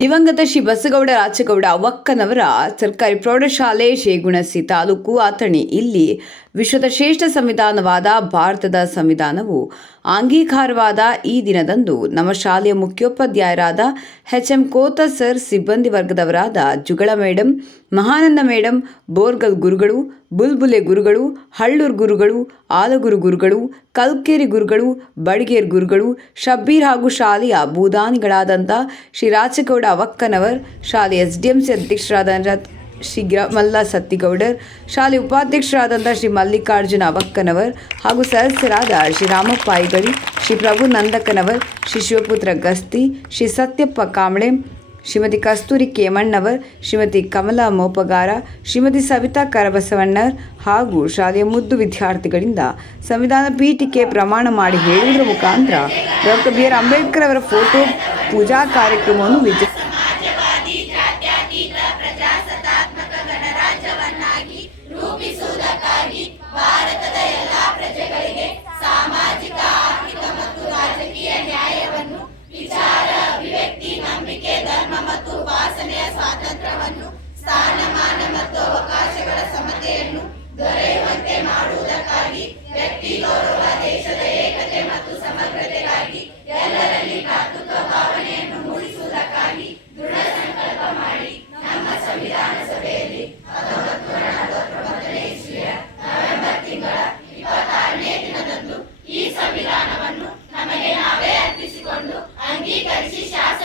ದಿವಂಗತ ಶ್ರೀ ಬಸಗೌಡ ರಾಜಗೌಡ ಅವಕ್ಕನವರ ಸರ್ಕಾರಿ ಪ್ರೌಢಶಾಲೆ ಶೇಗುಣಸಿ ತಾಲೂಕು ಆತಣಿ ಇಲ್ಲಿ ವಿಶ್ವದ ಶ್ರೇಷ್ಠ ಸಂವಿಧಾನವಾದ ಭಾರತದ ಸಂವಿಧಾನವು ಅಂಗೀಕಾರವಾದ ಈ ದಿನದಂದು ನಮ್ಮ ಶಾಲೆಯ ಮುಖ್ಯೋಪಾಧ್ಯಾಯರಾದ ಎಚ್ ಎಂ ಕೋತ ಸರ್ ಸಿಬ್ಬಂದಿ ವರ್ಗದವರಾದ ಜುಗಳ ಮೇಡಂ, ಮಹಾನಂದ ಮೇಡಂ, ಬೋರ್ಗಲ್ ಗುರುಗಳು ಬುಲ್ಬುಲೆ ಗುರುಗಳು, ಹಳ್ಳೂರ್ ಗುರುಗಳು, ಆಲಗುರು ಗುರುಗಳು, ಕಲ್ಕೇರಿ ಗುರುಗಳು, ಬಡಿಗೇರ್ ಗುರುಗಳು, ಶಬ್ಬೀರ್ ಹಾಗೂ ಶಾಲೆಯ ಭೂದಾನಿಗಳಾದಂಥ ಶ್ರೀ ರಾಜಗೌಡ ಅವಕ್ಕನವರ್, ಶಾಲೆಯ ಎಸ್ ಡಿ ಎಂ ಸಿ ಅಧ್ಯಕ್ಷರಾದ ಶ್ರೀ ಮಲ್ಲ ಸತ್ತಿಗೌಡರ್, ಶಾಲೆ ಉಪಾಧ್ಯಕ್ಷರಾದಂಥ ಶ್ರೀ ಮಲ್ಲಿಕಾರ್ಜುನ ಅವಕ್ಕನವರ್ ಹಾಗೂ ಸದಸ್ಯರಾದ ಶ್ರೀ ರಾಮಪ್ಪ ಐಗಳಿ, ಶ್ರೀ ಪ್ರಭು ನಂದಕನವರ್, ಶ್ರೀ ಶಿವಪುತ್ರ ಗಸ್ತಿ, ಶ್ರೀ ಸತ್ಯಪ್ಪ ಕಾಂಬ್ಳೆ ಶ್ರೀಮತಿ ಕಸ್ತೂರಿ ಕೇಮಣ್ಣವರ್, ಶ್ರೀಮತಿ ಕಮಲಾ ಮೋಪಗಾರ, ಶ್ರೀಮತಿ ಸವಿತಾ ಕರಬಸವಣ್ಣರ್ ಹಾಗೂ ಶಾಲೆಯ ಮುದ್ದು ವಿದ್ಯಾರ್ಥಿಗಳಿಂದ ಸಂವಿಧಾನ ಪೀಠಿಕೆ ಪ್ರಮಾಣ ಮಾಡಿ ಹೇಳುವುದರ ಮುಖಾಂತರ ಡಾಕ್ಟರ್ ಬಿ ಆರ್ ಅಂಬೇಡ್ಕರ್ ಅವರ ಫೋಟೋ ಪೂಜಾ ಕಾರ್ಯಕ್ರಮವನ್ನು ವಿಜಯ ಸ್ವಾತಂತ್ರ್ಯವನ್ನು ಸ್ಥಾನಮಾನ ಮತ್ತು ಅವಕಾಶಗಳ ಸಮತೆಯನ್ನು ದೊರೆಯುವಂತೆ ಮಾಡುವುದಕ್ಕಾಗಿ ವ್ಯಕ್ತಿ ಗೌರವ ದೇಶದ ಏಕತೆ ಮತ್ತು ಸಮಗ್ರತೆಗಾಗಿ ಎಲ್ಲರಲ್ಲಿ ಭಾತೃತ್ವ ಭಾವನೆಯನ್ನು ಮೂಡಿಸುವುದಕ್ಕಾಗಿ ದೃಢ ಸಂಕಲ್ಪ ಮಾಡಿ. ನಮ್ಮ ಸಂವಿಧಾನ ಸಭೆಯಲ್ಲಿ ತಿಂಗಳ ಇಪ್ಪತ್ತಾರನೇ ದಿನದಂದು ಈ ಸಂವಿಧಾನವನ್ನು ನಮಗೆ ನಾವೇ ಅರ್ಪಿಸಿಕೊಂಡು ಅಂಗೀಕರಿಸಿ ಶಾಸನ